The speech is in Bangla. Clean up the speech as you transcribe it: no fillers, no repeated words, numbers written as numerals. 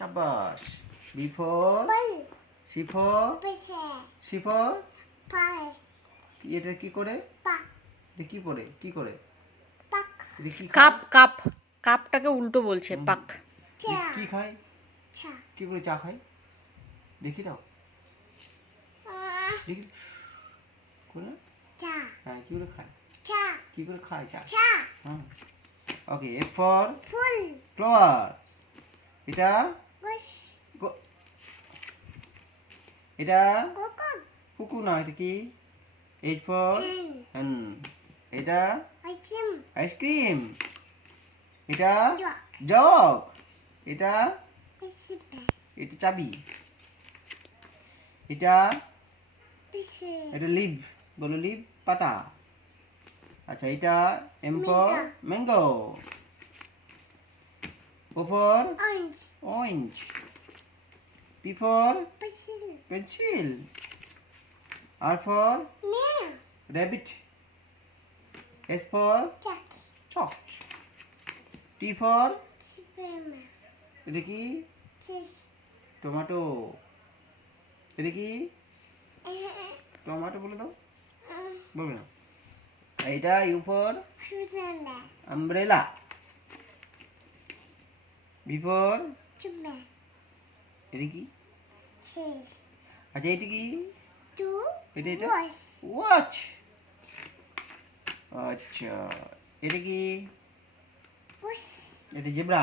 শাবাশ। B for C for C for এটা কি করে? এটা কি করে? কি করে? এটা কি কাপ খায়? কাপ কাপটাকে উল্টো বলছে পাক। এটা কি খায়? কি করে চা খায়? দেখি দাও। দেখি করে। হ্যাঁ, কি করে খায়? কি করে খায় চা? হ্যাঁ। ওকে, এফ ফর ফ্লাওয়ার। এটা এটা কুকু না, এটা কি? এইচ ফর হেন। এটা আইসক্রিম। এটা জগ। এটা এটা চাবি। এটা এটা লিভ, বলো লিভ, পাতা। আচ্ছা, এটা M for mango. O for orange. P for pencil. R for rabbit. S for chalk. T for এটা কি? টমেটো। এটা কি? টমেটো বলে দাও, বলবে না। এটা U for umbrella. B for এটা কি? আচ্ছা, এটা কি? এটা এটা ওয়াচ। আচ্ছা, এটা কি? এটা জেব্রা।